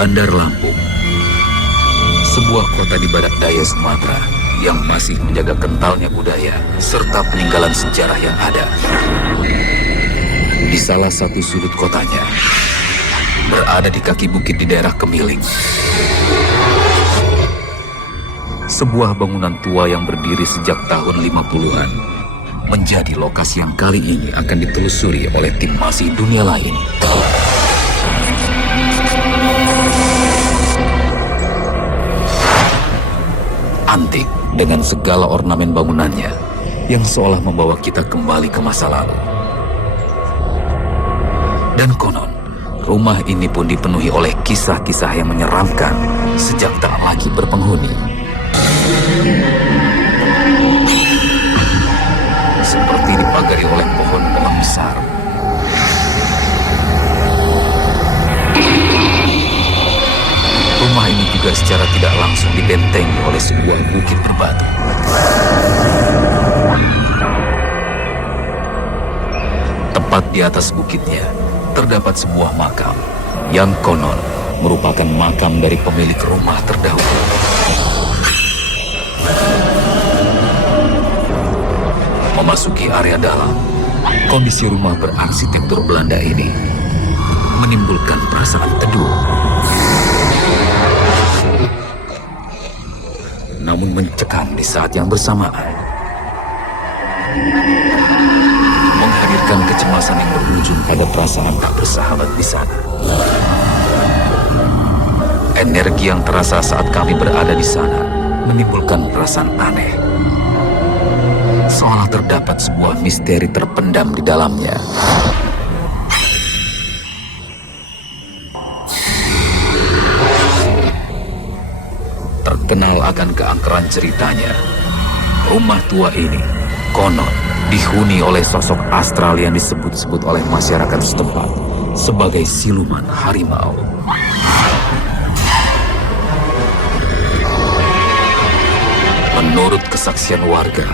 Bandar Lampung, sebuah kota di barat daya Sumatera yang masih menjaga kentalnya budaya serta peninggalan sejarah yang ada. Di salah satu sudut kotanya, berada di kaki bukit di daerah Kemiling, sebuah bangunan tua yang berdiri sejak tahun 50-an menjadi lokasi yang kali ini akan ditelusuri oleh tim Masih Dunia Lain. Antik dengan segala ornamen bangunannya yang seolah membawa kita kembali ke masa lalu. Dan konon, rumah ini pun dipenuhi oleh kisah-kisah yang menyeramkan sejak tak lagi berpenghuni. Seperti dipagari oleh pohon-pohon besar. Rumah ini juga secara tidak langsung dibentengi oleh sebuah bukit berbatu. Tepat di atas bukitnya, terdapat sebuah makam yang konon merupakan makam dari pemilik rumah terdahulu. Memasuki area dalam, kondisi rumah berarsitektur Belanda ini menimbulkan perasaan teduh. Namun mencekam di saat yang bersamaan. Menghadirkan kecemasan yang berujung pada perasaan tak bersahabat di sana. Energi yang terasa saat kami berada di sana menimbulkan perasaan aneh. Seolah terdapat sebuah misteri terpendam di dalamnya. Terkenal akan keangkeran ceritanya, rumah tua ini konon dihuni oleh sosok astral yang disebut-sebut oleh masyarakat setempat sebagai siluman harimau. Menurut kesaksian warga,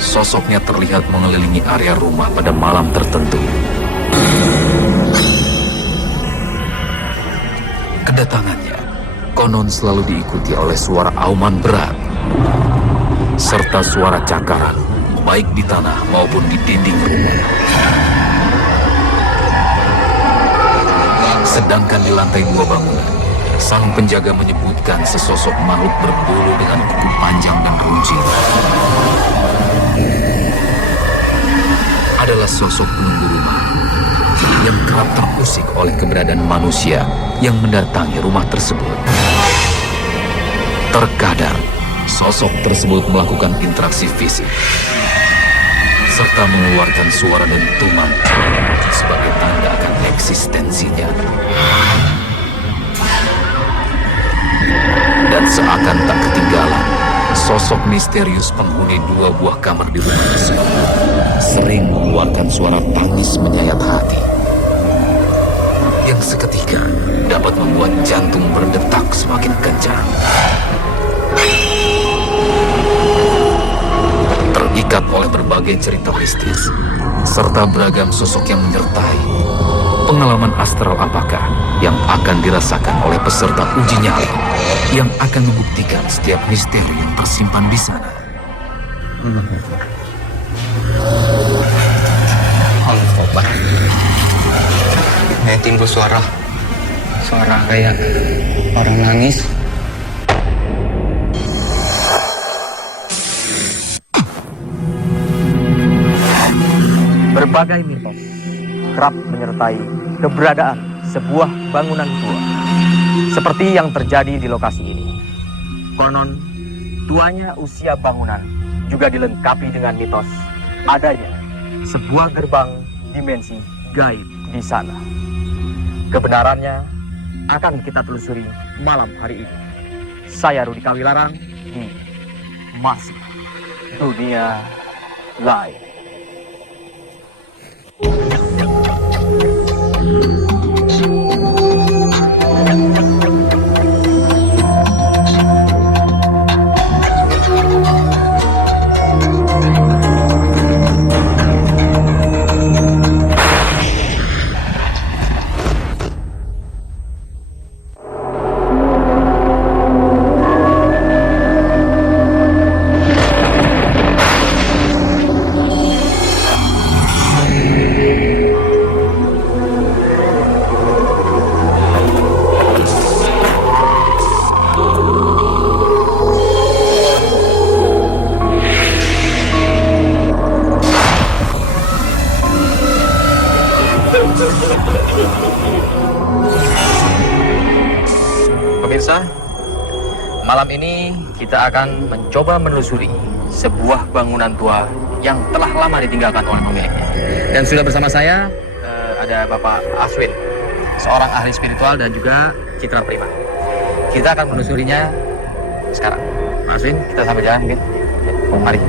sosoknya terlihat mengelilingi area rumah pada malam tertentu. Kedatangannya konon selalu diikuti oleh suara auman berat, serta suara cakaran, baik di tanah maupun di dinding rumah. Sedangkan di lantai 2 bangunan, sang penjaga menyebutkan sesosok makhluk berbulu dengan kuku panjang dan runcing. Adalah sosok penunggu rumah yang kerap terusik oleh keberadaan manusia yang mendatangi rumah tersebut. Terkadang, sosok tersebut melakukan interaksi fisik serta mengeluarkan suara dentuman sebagai tanda akan eksistensinya. Dan seakan tak ketinggalan, sosok misterius penghuni 2 buah kamar di rumah tersebut sering mengeluarkan suara tangis menyayat hati yang seketika dapat membuat jantung berdetak semakin kencang. Terikat oleh berbagai cerita mistis serta beragam sosok yang menyertai, pengalaman astral apakah yang akan dirasakan oleh peserta uji nyali yang akan membuktikan setiap misteri yang tersimpan di sana? Halo Sobat, timbul suara kayak orang nangis. Berbagai mitos kerap menyertai keberadaan sebuah bangunan tua, seperti yang terjadi di lokasi ini. Konon, tuanya usia bangunan juga dilengkapi dengan mitos adanya sebuah gerbang dimensi gaib di sana. Kebenarannya akan kita telusuri malam hari ini. Saya Rudi Kawilarang di Masih Dunia Lain. Pemirsa, malam ini kita akan mencoba menelusuri sebuah bangunan tua yang telah lama ditinggalkan oleh pemiliknya. Dan sudah bersama saya ada Bapak Aswin, seorang ahli spiritual dan juga citra prima. Kita akan menelusurinya sekarang. Pak Aswin, kita sampai jalan mungkin. Mari.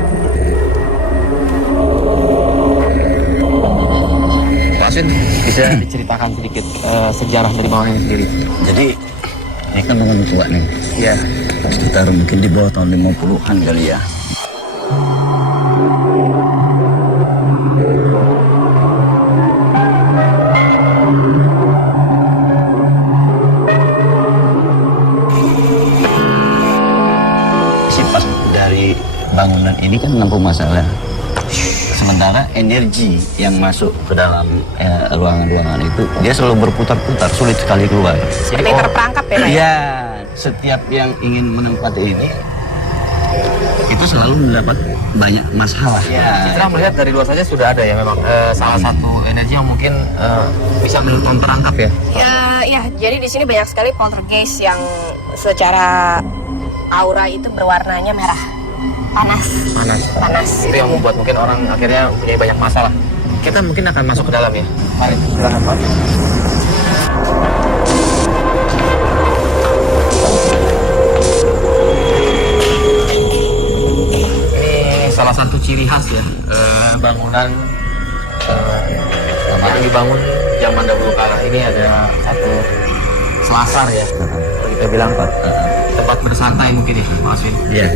Pak Aswin, bisa diceritakan sedikit sejarah dari bangunan ini sendiri? Jadi ini kan bangunan tua nih. Iya. Sekitar mungkin di bawah tahun 50-an kali ya. Sifat dari bangunan ini kan menampung masalah. Sementara energi yang masuk ke dalam ruangan-ruangan itu dia selalu berputar-putar, sulit sekali keluar. Seperti terperangkap ya, Pak? Iya, setiap yang ingin menempati ini itu selalu mendapat banyak masalah. Citra melihat dari luar saja sudah ada ya memang salah satu energi yang mungkin bisa menonton perangkap ya. Ya, jadi di sini banyak sekali poltergeist yang secara aura itu berwarnanya merah. Panas. Itu yang membuat mungkin orang akhirnya punya banyak masalah. Kita mungkin akan masuk ke dalam ya. Mari, silakan Pak. Ini salah satu ciri khas ya bangunan yang dibangun zaman dahulu kala. Ini ada satu selasar ya. Kalau kita bilang Pak, tempat bersantai mungkin ya, Pak Aswin. Iya.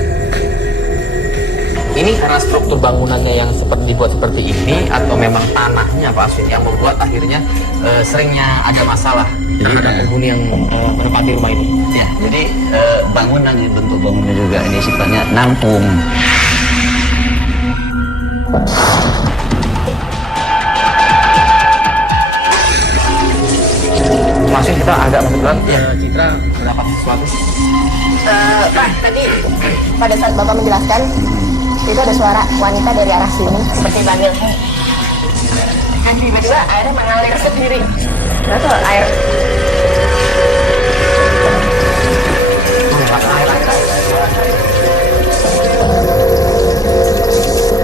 Ini karena struktur bangunannya yang dibuat seperti ini atau memang tanahnya Pak Aswin yang membuat akhirnya seringnya ada masalah terhadap penghuni yang menempati rumah ini. Ya, jadi bangunan ini bentuk bangunnya juga ini sifatnya nampung. Masih kita agak masuk dalam ya. Citra mendapat sesuatu. Pak, tadi pada saat Bapak menjelaskan itu ada suara wanita dari arah sini seperti panggil. Dan tiba-tiba airnya mengalir sendiri. Nah tuh air.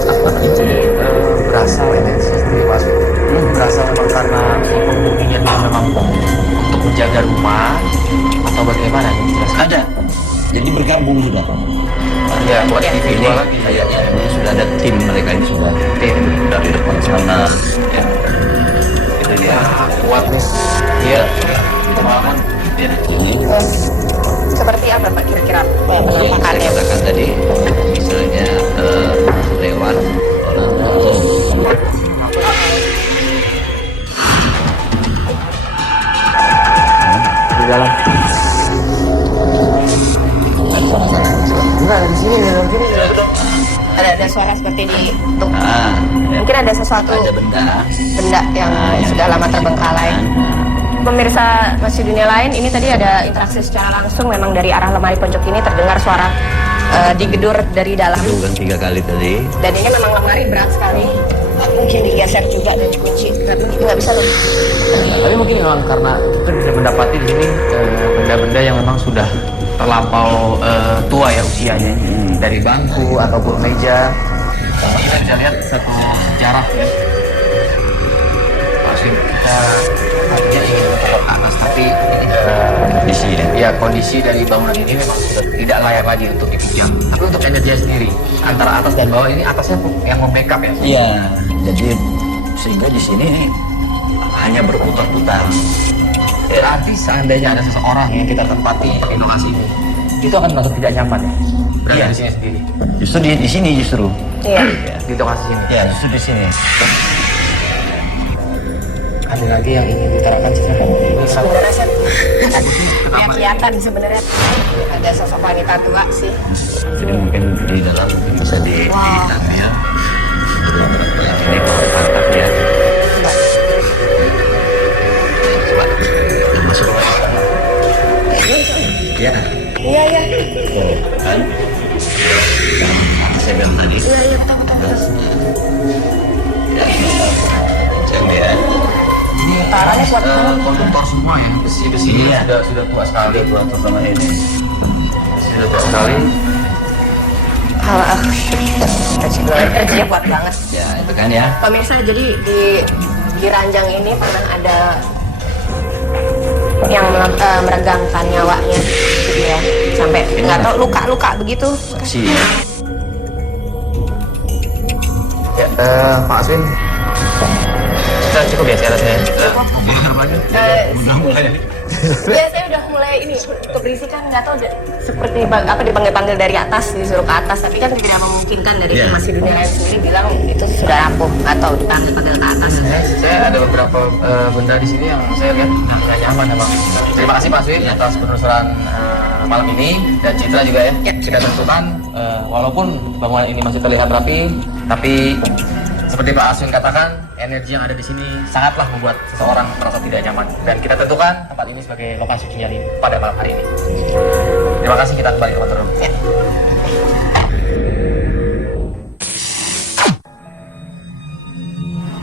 Apa ini berasal energi sendiri Mas? Ini berasal memang karena penghuninya memang untuk menjaga rumah atau bagaimana? Ada. Jadi bergabung sudah. Ya, buat individual lagi. Kayaknya ini sudah ada tim mereka ini sudah tim dari depan sana. Ya. Itu dia. Kuat nih. Iya. Bangun. Ya. Ini Seperti apa Pak kira-kira penampakannya? saya katakan tadi, misalnya lewat orang atau Di dalam. Enggak, di sini, di dalam sini. Ada suara seperti di tuh. ya, Mungkin ada sesuatu ada benda yang sudah lama terbengkalai. Pemirsa Masih Dunia Lain, ini tadi ada interaksi secara langsung memang dari arah lemari pojok ini terdengar suara digedur dari dalam. bukan 3 kali tadi. Dan ini memang lemari berat sekali. Mungkin digeser juga dan dikunci karena kita nggak bisa loh. Tapi mungkin memang karena kita bisa mendapati di sini benda-benda yang memang sudah terlampau tua ya usianya, dari bangku ataupun meja. Kita bisa lihat satu sejarah ya. Pasti kita tadinya ingin mencolok ke atas, tapi Kondisi ya. ya kondisi dari bangunan ini memang sudah tidak layak lagi untuk dipijam. Tapi untuk energi sendiri antara atas dan bawah ini atasnya yang membackup ya. Iya, jadi sehingga di sini hanya berputar-putar. Berarti seandainya ada seseorang yang kita tempati di lokasi ini, itu akan merasa tidak nyaman ya. Berada Iya. di sini sendiri. Justru di sini justru. Iya. Di lokasi sini. Ya, justru di sini. Ada lagi yang ingin ditarakan sih? Sebenarnya ya, kelihatan sebenarnya ada sosok wanita tua sih. Jadi mungkin di dalam bisa diambil. Ini kalau pantat ya. Coba masuk. Ya. Iya iya. Tuh, kan? Saya bilang tadi. Iya betul. Ya. Cek ya. konduktor semua ya. Besi-besi sudah tua sekali. Tua terutama ini. Sudah tua sekali. Energinya kuat banget. Ya itu kan ya. Pemirsa, jadi di ranjang ini pernah ada yang meregangkan nyawanya, gitu ya, sampai nggak tahu luka-luka begitu. Si. Ya, Pak Aswin. Kita cukup ya saya rasanya. Ya, saya udah mulai ini keberisikan, nggak tahu seperti apa dipanggil-panggil dari atas, disuruh ke atas, tapi kan tidak memungkinkan dari masih dunia lain sendiri bilang itu sudah rapuh atau dipanggil-panggil ke atas. Saya ada beberapa benda di sini yang saya lihat nggak nyaman emang. Terima kasih Pak Aswin atas penelusuran malam ini dan Citra juga ya. Kita tentukan walaupun bangunan ini masih terlihat rapi, tapi seperti Pak Aswin katakan, energi yang ada di sini sangatlah membuat seseorang merasa tidak nyaman. Dan kita tentukan tempat ini sebagai lokasi uji nyali pada malam hari ini. Terima kasih, kita kembali ke kontrol. Ya.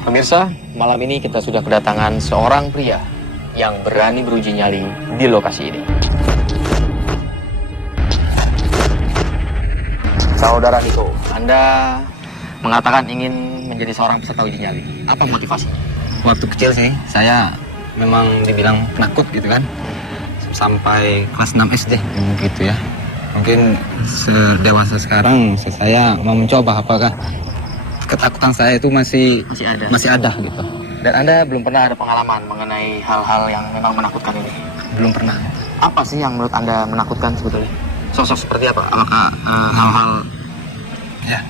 Pemirsa, malam ini kita sudah kedatangan seorang pria yang berani beruji nyali di lokasi ini. Saudara Niko, Anda mengatakan ingin menjadi seorang peserta uji nyali. Apa motivasinya? Waktu kecil sih saya memang dibilang penakut gitu kan. Sampai kelas 6 SD gitu ya. Mungkin sedewasa sekarang saya mau mencoba apakah ketakutan saya itu masih ada gitu. Dan Anda belum pernah ada pengalaman mengenai hal-hal yang memang menakutkan ini? Belum pernah. Apa sih yang menurut Anda menakutkan sebetulnya? Sosok seperti apa? Apakah hal-hal Ya,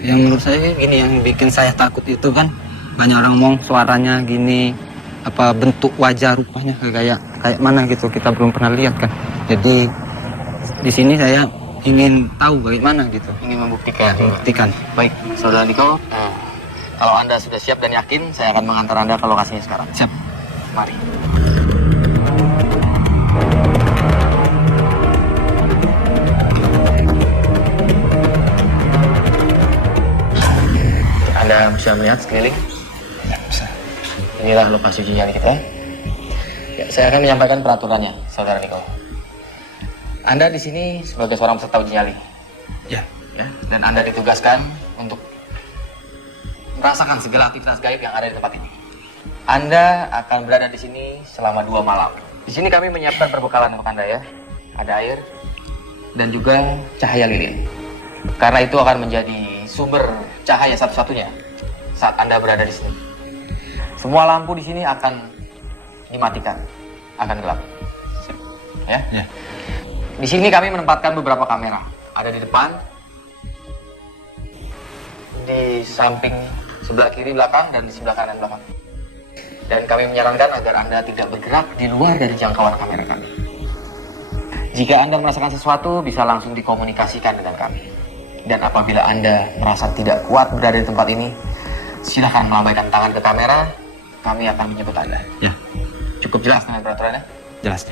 yang menurut saya gini, yang bikin saya takut itu kan banyak orang ngomong suaranya gini, apa bentuk wajah rupanya kayak mana gitu, kita belum pernah lihat kan. Jadi di sini saya ingin tahu bagaimana gitu, ingin membuktikan? buktikan. Baik, Saudara Niko, kalau Anda sudah siap dan yakin, saya akan mengantar Anda ke lokasinya sekarang. Siap. Mari. Anda bisa melihat sekeliling. Ya, bisa. Inilah lokasi uji nyali kita. Ya, saya akan menyampaikan peraturannya, Saudara Niko. Anda di sini sebagai seorang peserta uji nyali. Ya. Ya, dan Anda ditugaskan untuk merasakan segala aktivitas gaib yang ada di tempat ini. Anda akan berada di sini selama 2 malam. Di sini kami menyiapkan perbekalan untuk Anda ya. Ada air dan juga cahaya lilin. Karena itu akan menjadi sumber cahaya satu-satunya saat Anda berada di sini. Semua lampu di sini akan dimatikan, akan gelap. Ya? Ya. Di sini kami menempatkan beberapa kamera. Ada di depan, di samping sebelah kiri belakang, dan di sebelah kanan belakang. Dan kami menyarankan agar Anda tidak bergerak di luar dari jangkauan kamera kami. Jika Anda merasakan sesuatu, bisa langsung dikomunikasikan dengan kami. Dan apabila Anda merasa tidak kuat berada di tempat ini, silahkan melambaikan tangan ke kamera, kami akan menyebut Anda. Ya. Cukup jelas dengan peraturannya? Jelas.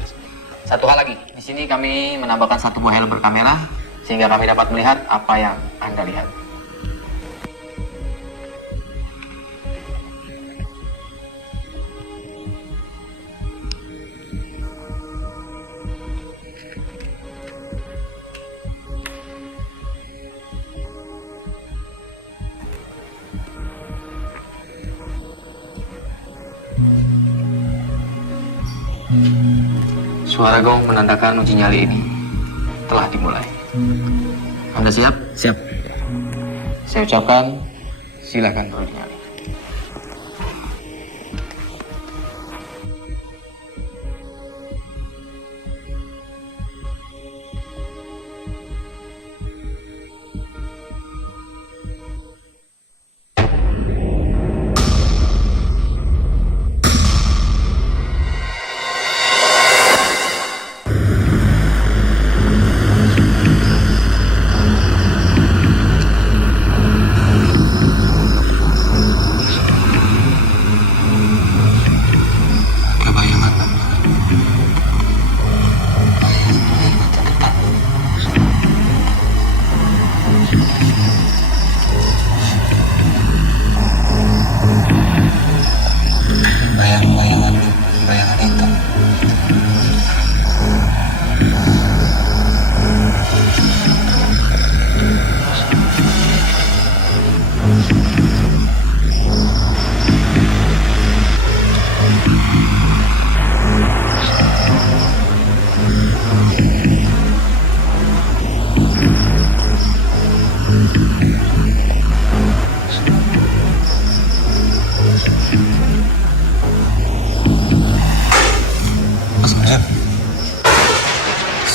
Satu hal lagi, di sini kami menambahkan 1 buah helm berkamera, sehingga kami dapat melihat apa yang Anda lihat. Suara gong menandakan uji nyali ini telah dimulai. Anda siap? Siap. Saya ucapkan, silakan beruji nyali.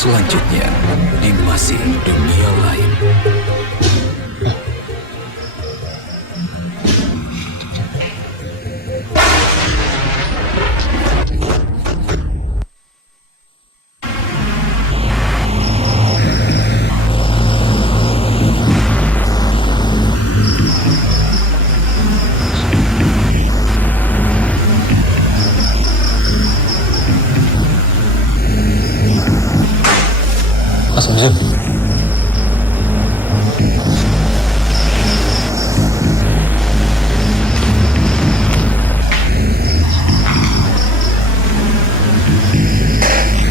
selanjutnya di masih dunia lain. Mas Buzur.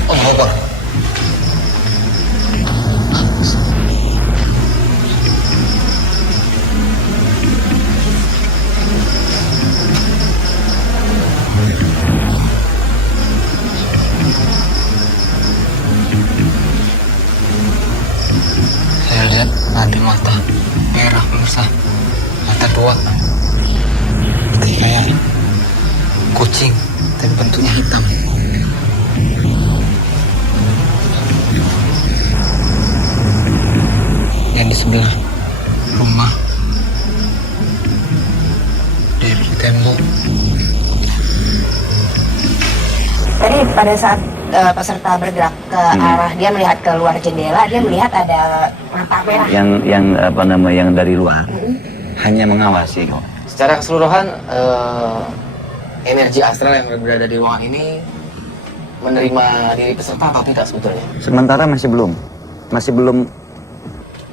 Om Bogor. Saya lihat ada mata merah pemirsa, mata dua, seperti kayak kucing tapi bentuknya hitam. Yang di sebelah rumah, di tembok. Tadi pada saat peserta bergerak ke arah dia melihat keluar jendela, dia melihat ada mata merah. Yang dari luar hanya mengawasi kok. Secara keseluruhan energi astral yang berada di ruangan ini menerima diri peserta atau tidak sebetulnya? Sementara masih belum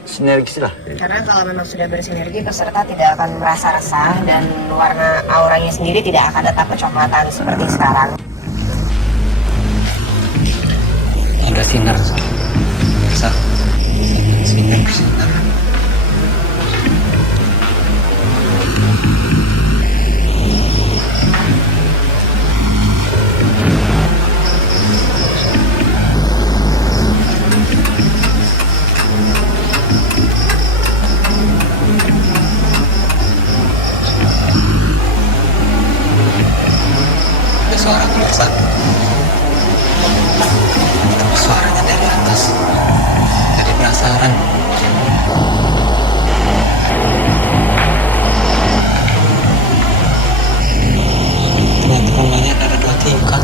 sinergis lah. Karena kalau memang sudah bersinergi, peserta tidak akan merasa resah dan warna auranya sendiri tidak akan tetap kecoklatan seperti sekarang. Ada sinar, bisa sinar. Ada suara pemirsa. Suaranya dari atas. Jadi penasaran. Ternyata rumahnya ada 2 tingkat.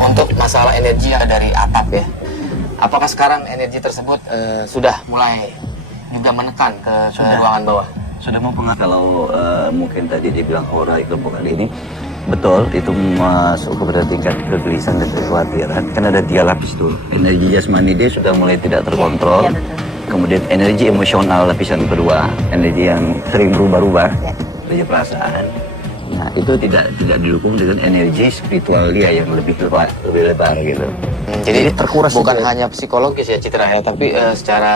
Untuk masalah energi yang dari atap ya, apakah sekarang energi tersebut sudah mulai juga menekan ke ruangan bawah? Sudah mempengaruhi. Kalau mungkin tadi dibilang aura kelompok kali ini, betul itu masuk kepada tingkat kegelisahan dan kekhawatiran. Kan ada 3 lapis tuh. Energi jasmani dia sudah mulai tidak terkontrol. Ya, betul. Kemudian energi emosional lapisan kedua, energi yang sering berubah-ubah, energi perasaan. Nah itu tidak didukung dengan energi spiritual dia yang lebih lebar gitu. Jadi terkuras bukan juga. hanya psikologis ya Citra ya, tapi secara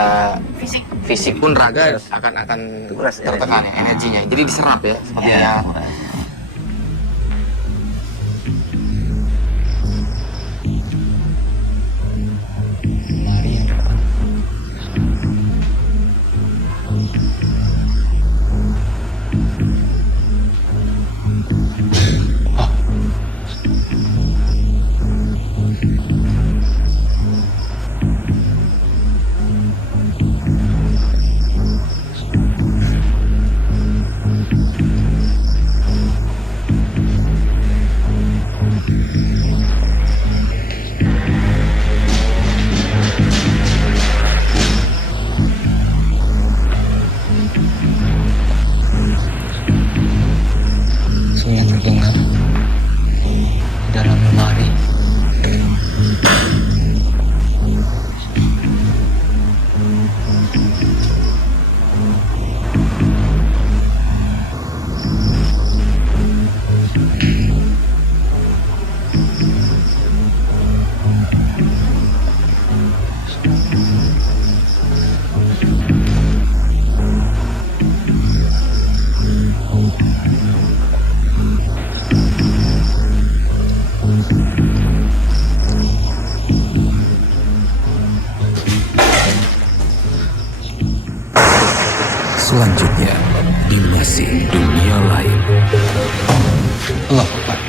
fisik pun raga akan Terkuras tertekan ya energinya. Jadi diserap ya sepertinya. Ya, Mari yang depan. selanjutnya di Masih Dunia Lain. Allah Akbar.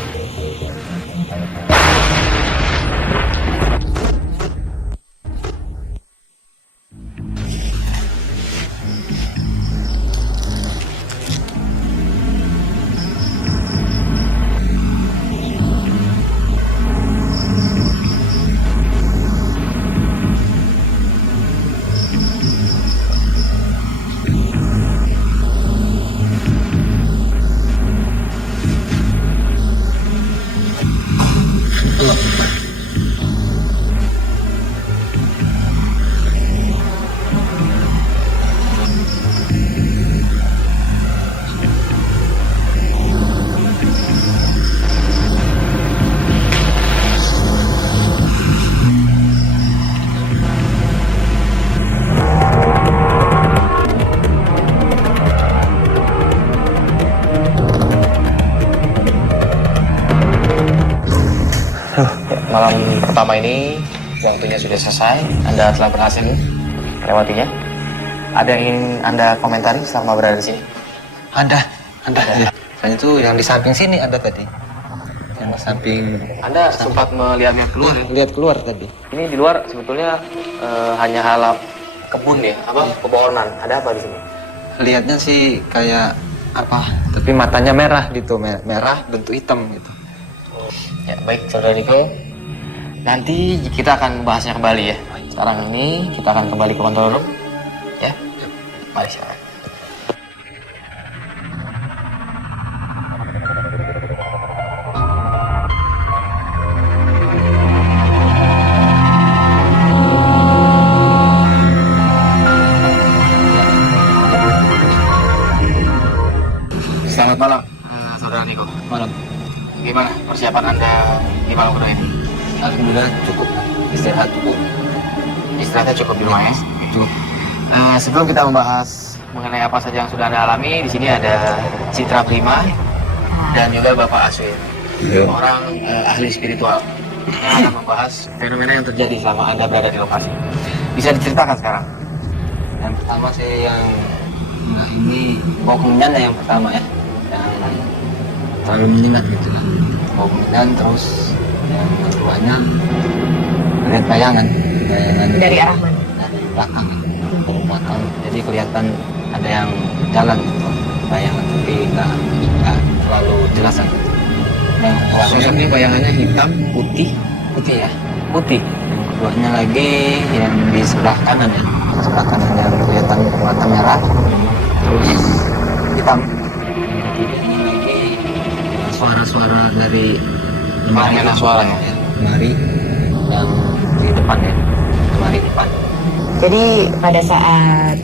Malam pertama ini waktunya sudah selesai. Anda telah berhasil melewatinya. Ada yang ingin Anda komentari selama berada di sini? Ada. Ya. Soalnya tuh yang di samping sini ada tadi. Yang di samping. Anda sempat melihatnya keluar ya? Lihat keluar tadi. Ini di luar sebetulnya hanya halap kebun ya, pepohonan. Ada apa di sini? Lihatnya sih kayak apa? Tapi matanya merah gitu, merah bentuk hitam gitu. Ya, baik Saudara Niko. Nanti kita akan bahasnya kembali ya. Sekarang ini kita akan kembali ke kontrol room. Ya. Mari silakan. Selamat malam, Saudara Niko. Malam. Gimana persiapan Anda di malam kedua ini? Alhamdulillah cukup. Istirahat cukup. Istirahatnya cukup di rumah ya? Cukup. Sebelum kita membahas mengenai apa saja yang sudah Anda alami, di sini ada Citra Prima dan juga Bapak Aswin, orang ahli spiritual yang akan membahas fenomena yang terjadi selama Anda berada di lokasi. Bisa diceritakan sekarang? Yang pertama sih yang ini bau kemenyan yang pertama ya, yang terlalu menyengat gitu lah. Bau kemenyan, terus yang keduanya lihat bayangan Dari arah mana? dari belakang, dari belakang. Jadi kelihatan ada yang jalan gitu, bayangan tapi nggak terlalu jelas gitu. Yang Sosoknya bayangannya hitam, putih. putih ya, putih. Yang keduanya lagi yang di sebelah kanan ya, sebelah kanan yang kelihatan mata merah, terus hitam. Yang ketiganya lagi suara-suara dari Fenomena suara ya? lemari yang di depan ya, lemari depan. Jadi pada saat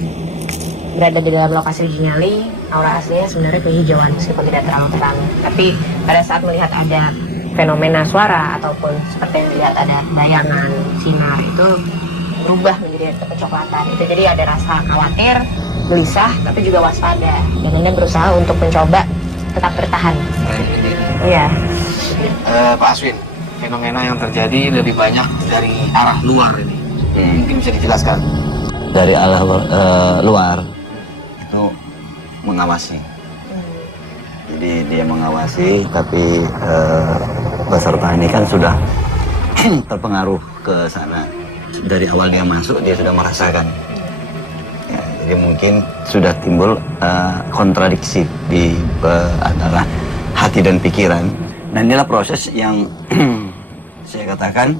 berada di dalam lokasi uji nyali, aura aslinya sebenarnya kehijauan meskipun tidak terlalu terang. Tapi pada saat melihat ada fenomena suara ataupun seperti yang dilihat ada bayangan sinar itu berubah menjadi kecoklatan. Itu jadi ada rasa khawatir, gelisah, tapi juga waspada. Dan Anda berusaha untuk mencoba tetap bertahan. Iya. Pak Aswin, fenomena yang terjadi lebih banyak dari arah luar ini. Mungkin bisa dijelaskan. Dari arah luar itu mengawasi. Jadi dia mengawasi, tapi peserta ini kan sudah terpengaruh ke sana. Dari awal dia masuk, dia sudah merasakan. Ya, jadi mungkin sudah timbul kontradiksi di antara hati dan pikiran. Dan inilah proses yang saya katakan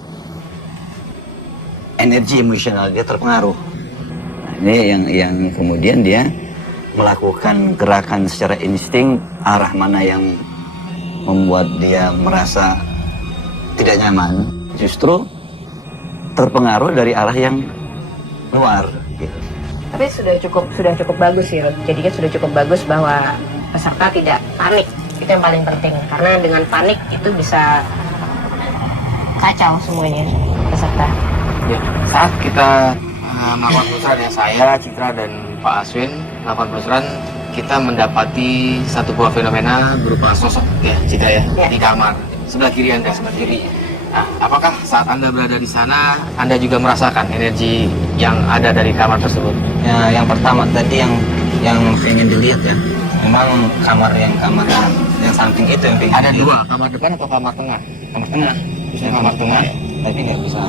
energi emosional dia terpengaruh. Nah, ini yang kemudian dia melakukan gerakan secara insting arah mana yang membuat dia merasa tidak nyaman, justru terpengaruh dari arah yang luar. Gitu. Tapi sudah cukup bagus sih, Rod. Jadinya sudah cukup bagus bahwa peserta tidak panik. Itu yang paling penting, karena dengan panik itu bisa kacau semuanya peserta. Ya, saat kita melakukan penelusuran ya, saya, Citra, dan Pak Aswin melakukan penelusuran, kita mendapati satu buah fenomena berupa sosok ya, Citra ya, di kamar sebelah kiri Anda, sebelah kiri. Nah, apakah saat Anda berada di sana, Anda juga merasakan energi yang ada dari kamar tersebut? Ya, yang pertama tadi yang yang pengen dilihat ya. Memang kamar yang samping itu yang pengen Ada dilihat. dua, kamar depan atau kamar tengah? Kamar tengah, bisa kamar tengah, tapi nggak bisa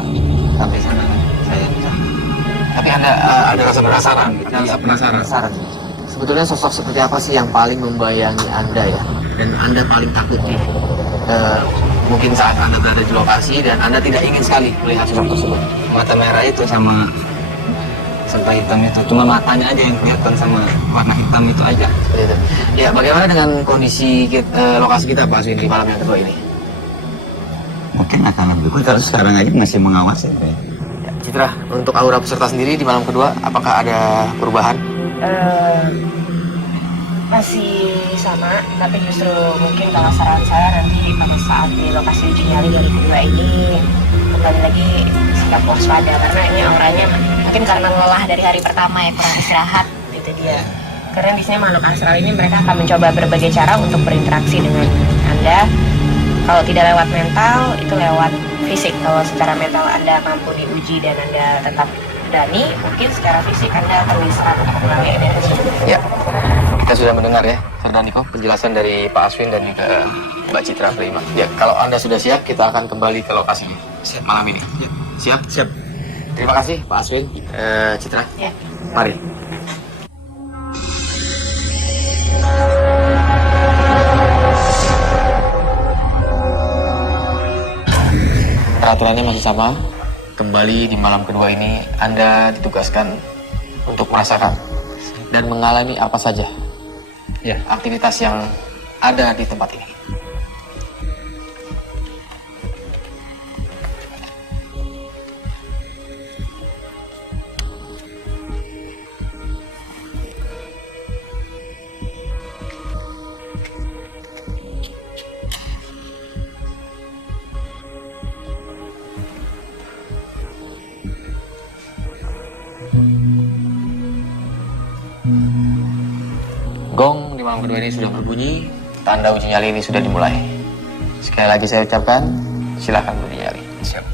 sampai sana kan. Saya bisa. Tapi ada rasa penasaran, gitu. Rasa penasaran. Sebetulnya sosok seperti apa sih yang paling membayangi Anda ya? Dan Anda paling takuti? Mungkin saat Anda berada di lokasi dan Anda tidak ingin sekali melihat sosok tersebut. Mata merah itu sama serba hitam itu, cuma matanya aja yang kelihatan sama warna hitam itu aja. Seperti itu. Ya, bagaimana dengan kondisi lokasi kita Pak Aswin di malam yang kedua ini? Mungkin akan lebih kuat kalau sekarang aja masih mengawasi. Ya, Citra, untuk aura peserta sendiri di malam kedua, apakah ada perubahan? Masih sama, tapi justru mungkin kalau saran saya nanti pada saat di lokasi uji nyali dari kedua ini kembali lagi sikap waspada, karena ini auranya mungkin karena lelah dari hari pertama ya, kurang istirahat gitu dia. Karena biasanya makhluk astral ini mereka akan mencoba berbagai cara untuk berinteraksi dengan Anda. Kalau tidak lewat mental, itu lewat fisik. Kalau secara mental Anda mampu diuji dan Anda tetap berani, mungkin secara fisik Anda akan diserang melalui energi. Ya, kita sudah mendengar ya, Sardan Niko, penjelasan dari Pak Aswin dan juga Mbak Citra Prima. Ya, kalau Anda sudah siap, kita akan kembali ke lokasi malam ini. Ya, siap? Siap. Terima kasih Pak Aswin, Citra. Ya. Mari. Peraturannya masih sama. Kembali di malam kedua ini, Anda ditugaskan untuk merasakan dan mengalami apa saja Ya. aktivitas yang ada di tempat ini. Gong di malam kedua ini sudah berbunyi, tanda uji nyali ini sudah dimulai. Sekali lagi saya ucapkan, silakan uji nyali. Siap.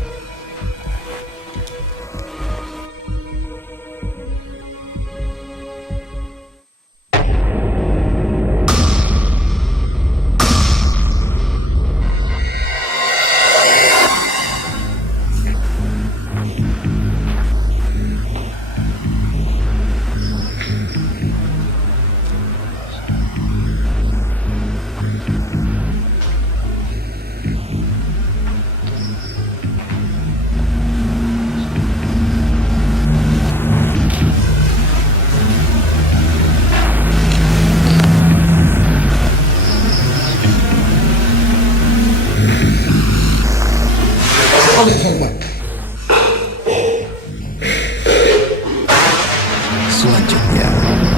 Selanjutnya,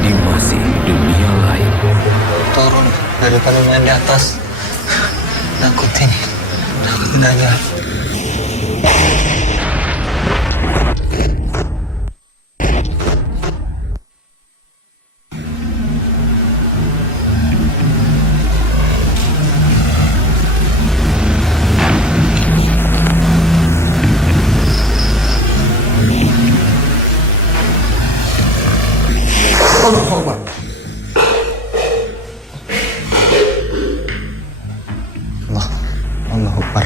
di masih dunia lain. Turun dari main di atas. Nakutin aja. Allah Akbar.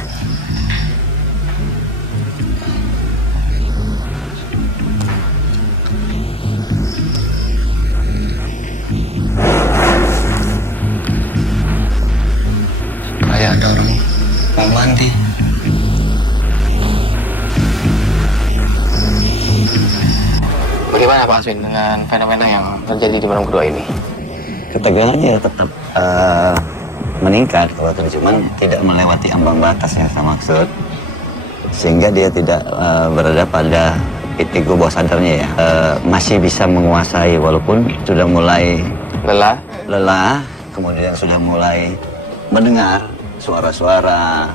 Kayak ada orang mau mandi. Bagaimana Pak Aswin dengan fenomena yang terjadi di malam kedua ini? Ketegangannya tetap meningkat kalau cuman tidak melewati ambang batas yang saya maksud, sehingga dia tidak berada pada ego bawah sadarnya ya, masih bisa menguasai walaupun sudah mulai lelah, kemudian sudah mulai mendengar suara-suara.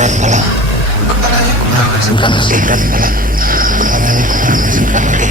sipret pala. Kepalanya kurang sebelah sipret pala. Kepalanya kurang sebelah lagi.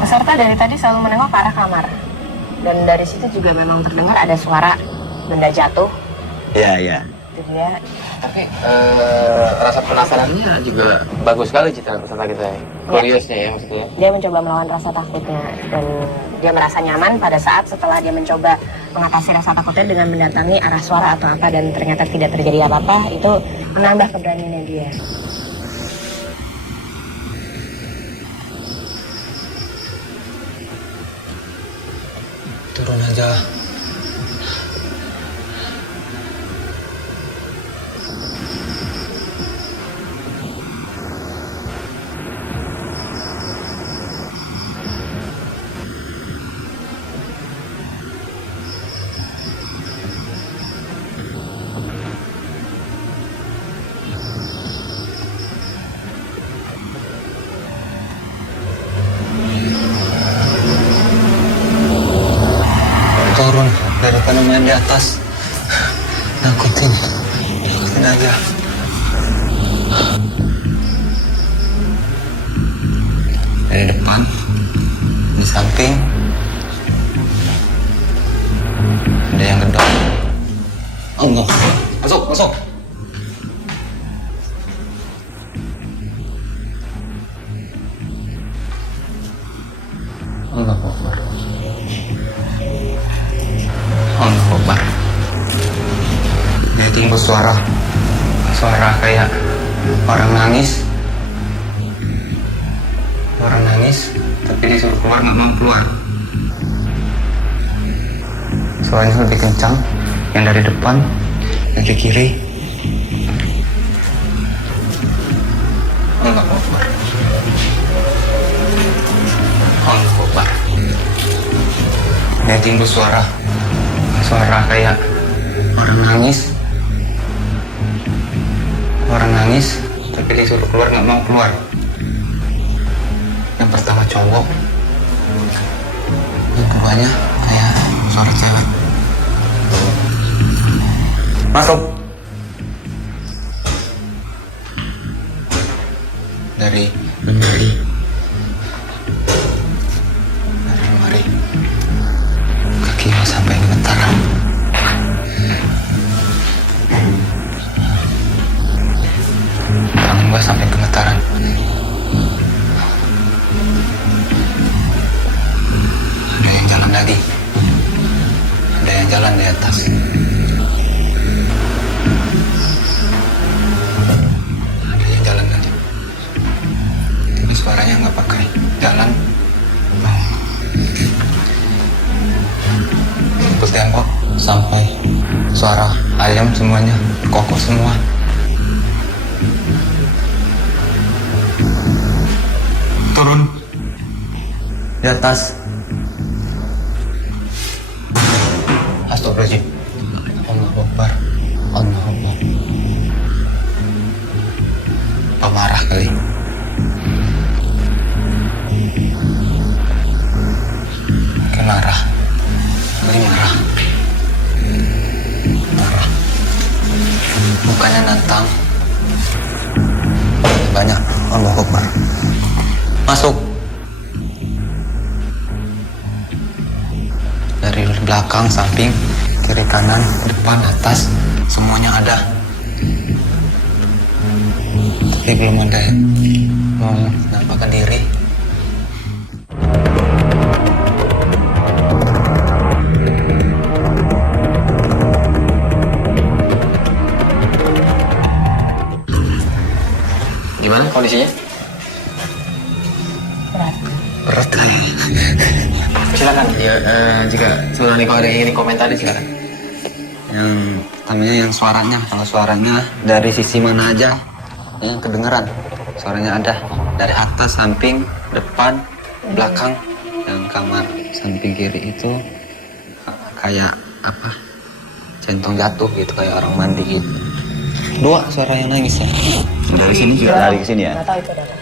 Peserta dari tadi selalu menengok ke arah kamar. Dan dari situ juga memang terdengar ada suara benda jatuh. Ya, ya. Itu dia. Tapi rasa penasarannya juga bagus sekali citra peserta kita ya. Curious-nya ya maksudnya. Dia mencoba melawan rasa takutnya dan dia merasa nyaman pada saat setelah dia mencoba mengatasi rasa takutnya dengan mendatangi arah suara atau apa dan ternyata tidak terjadi apa-apa. Itu menambah keberaniannya dia. Turun aja. Turun daripada main di atas. Nakutin aja. Dari depan, di samping, ada yang gedor. Allah, masuk, masuk. Allah Akbar. Allah Akbar. Dia timbul suara kayak orang nangis. Orang nangis, tapi disuruh keluar nggak mau keluar. Suaranya lebih kencang, yang dari depan, yang di kiri. Allah Akbar. Allah Akbar. Dia timbul suara kayak orang nangis. Orang nangis, tapi disuruh keluar nggak mau keluar. Yang pertama cowok, yang keduanya kayak suara cewek. Masuk. Dari lemari. Kakinya sampai gemetaran. Tangan gua sampai gemetaran. Ada yang jalan lagi. Ada yang jalan di atas. Ada yang jalan lagi. Tapi suaranya nggak pakai jalan. Tembus tembok sampai suara ayam semuanya kokoh semua. Turun di atas. Astagfirullahaladzim. Allahu Akbar. Allahu Akbar. Pemarah kali. Marah. Marah. Marah. Bukannya nantang. Banyak. Allahu Akbar. Masuk. Dari belakang, samping, kiri, kanan, depan, atas, semuanya ada. Tapi belum ada yang mau nampakkan diri. Gimana kondisinya? berat lah. Silakan. Ya, jika sebenarnya kalau ada yang ingin komentari silakan. Yang pertamanya yang suaranya, kalau suaranya dari sisi mana aja yang kedengeran, suaranya ada dari atas, samping, depan, belakang. Yang kamar samping kiri itu kayak apa, centong jatuh gitu, kayak orang mandi gitu. Dua suara yang nangis ya. Dari sini juga lari ke sini ya. Nggak tahu itu dari.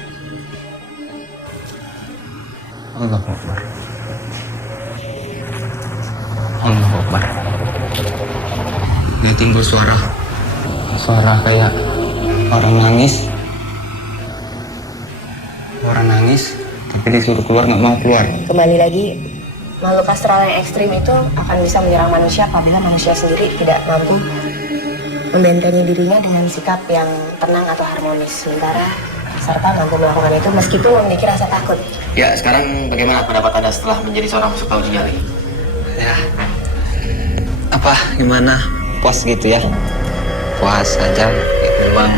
Allah Akbar. Allah Akbar. Ini timbul suara kayak orang nangis. Orang nangis, tapi disuruh keluar nggak mau keluar. Kembali lagi, makhluk astral yang ekstrim itu akan bisa menyerang manusia apabila manusia sendiri tidak mampu membentengi dirinya dengan sikap yang tenang atau harmonis. Sementara serta mampu melakukan itu meskipun memiliki rasa takut. Ya, sekarang bagaimana pendapat Anda setelah menjadi seorang peserta uji nyali? Ya, apa gimana, puas gitu ya, puas aja. Memang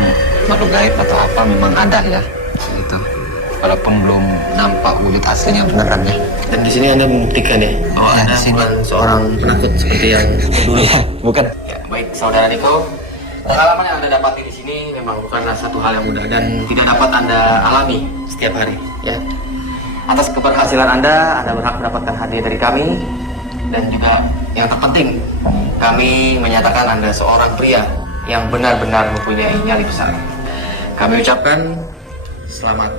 makhluk gaib atau apa memang ada ya gitu, walaupun belum nampak wujud aslinya beneran ya. Dan di sini Anda membuktikan ya bahwa Ya, Anda di sini. bukan seorang penakut seperti yang dulu. Bukan. Ya, baik saudara Niko, pengalaman yang Anda dapati di sini memang bukanlah satu hal yang mudah dan tidak dapat Anda alami setiap hari. Ya, atas keberhasilan Anda berhak mendapatkan hadiah dari kami. Dan juga yang terpenting, kami menyatakan Anda seorang pria yang benar-benar mempunyai nyali besar. Kami ucapkan selamat.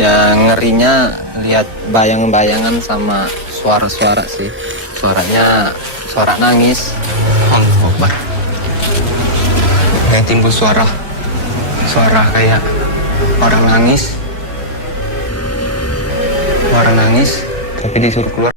Yang ngerinya lihat bayang-bayangan sama suara-suara sih. Suaranya suara nangis. Allah Akbar. Kayak timbul suara kayak orang nangis. Orang nangis tapi disuruh keluar.